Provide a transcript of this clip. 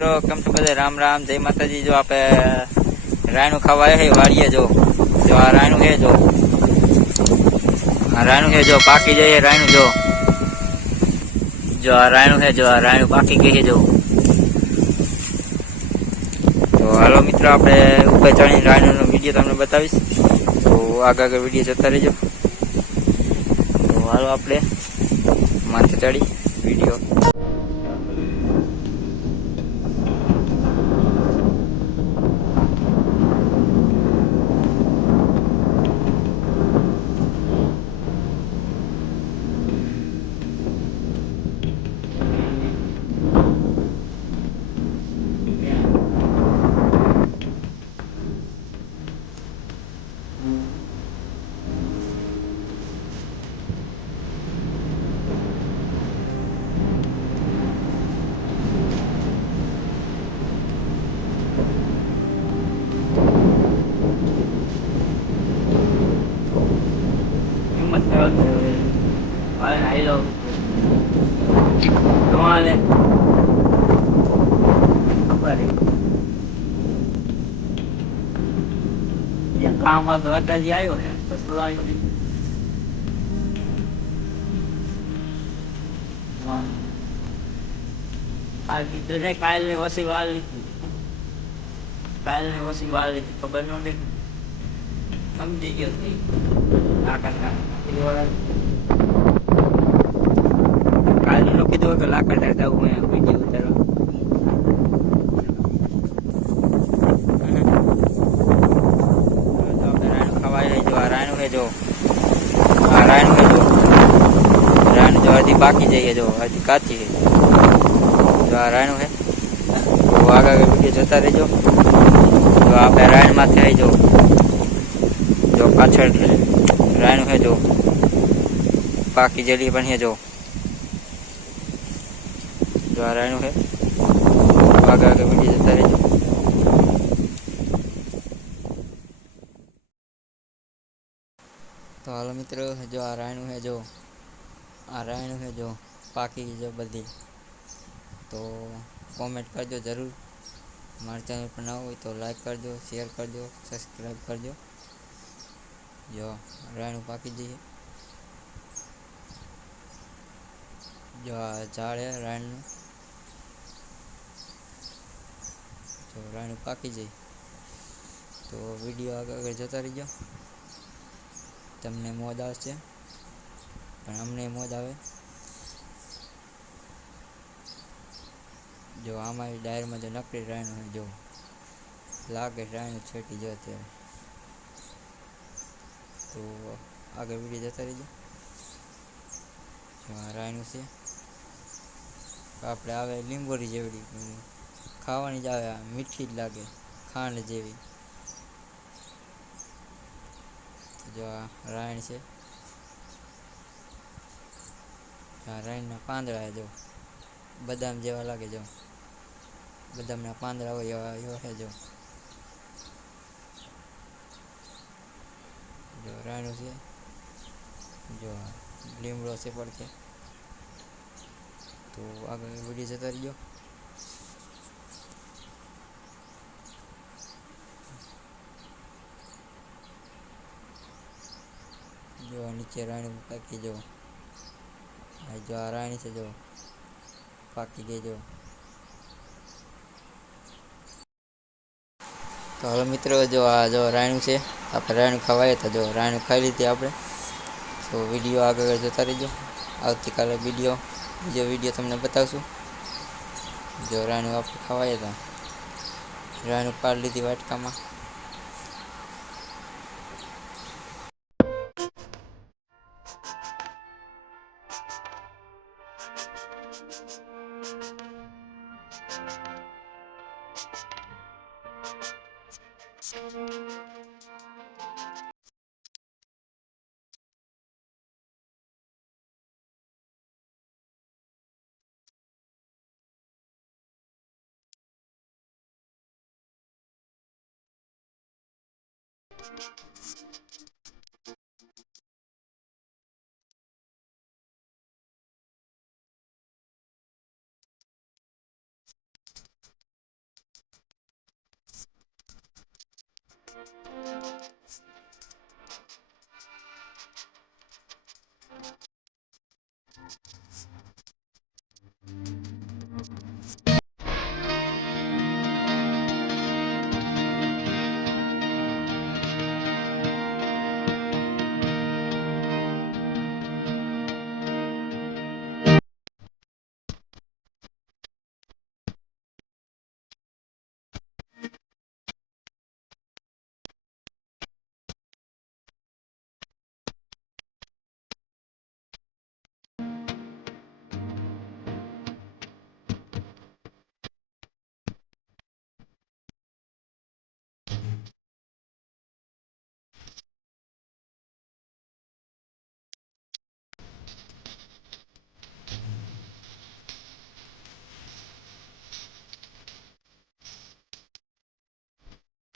કેમ છો બધા? રામ રામ, જય માતાજી। જો આપણે રાયણું ખાવા હે વાડીએ, જો આ રાયણું છે, જો આ રાયણું છે, જો પાકી જાય રાયણું, જો આ રાયણું છે, જો આ રાયણું પાકી ગઈ છે, જો તો હાલો મિત્રો, આપણે ઉપર ચડીને રાયણુંનો વિડીયો તમને બતાવીશ, તો આગળ વિડીયો જતા રહેજો। તો હાલો આપણે માથે ચડી વિડીયો। કામ દ્વારકાજી આવ્યો ને કાલ ને વસી વાળ ખબર ન સમજી ગયો કાલ નું કીધું કે લાકડા જવું વિડીયો ઉતારવા। जो आ रायणु है, जो रायणु जो हदी बाकी जाइए, जो हदी काची है, जो आ रायणु है, तो आगे वीडियो जता रहो। जो आप रायण माथे है, जो पाछळ रायणु है, जो पाकी जली पण है, जो आ रायणु है, आगे वीडियो जता रहो। तो हालो मित्रों, जो आ रायणु है, जो आ रायणु है, जो पाकी जो बधी, तो कमेंट करजो जरूर। हमारे चैनल पर ना हो तो लाइक करजो, शेयर करजो, सब्सक्राइब करजो। जो रायणु पाकी जी है, जो आ झाड़ है रायणु, जो रायणु पाकी जी, तो वीडियो आगे जता रहीजो। तमने मौज आवशे पण अमने मौज आवे। जो आमारी डायर में जो नकली रायणु है, जो लागे रायणु छेटी जो अत्यारे, तो आगे वीडियो जता रहीजो। जो आ रायणु छे, आपणे आवे લીંબોરી जेवड़ी खावानी ज आवे, मीठी ज लागे, खांड जेवी। जो आ रायण छे, रायण ना પાંદડા है, जो बदाम जेवा लागे, जो बदाम ना પાંદડા હોય એવા है। जो रायणु छे, जो લીમડો છે પડખે, तो आगे वीडियो जता रहीजो। जो नीचे रायणु पाकी, जो आ रायणी से, जो पाकी गई, जो तो हेलो मित्रों, जो आ जो रायणु से आप रायणु खवाए था, जो रायणु खाई ली थी आपने, तो वीडियो आगे जता रहीजो। आवती काले वीडियो बीजो वीडियो तमने बतावशुं। जो रायणु आप खवाए था, रायणु पाड़ ली थी वाटका में।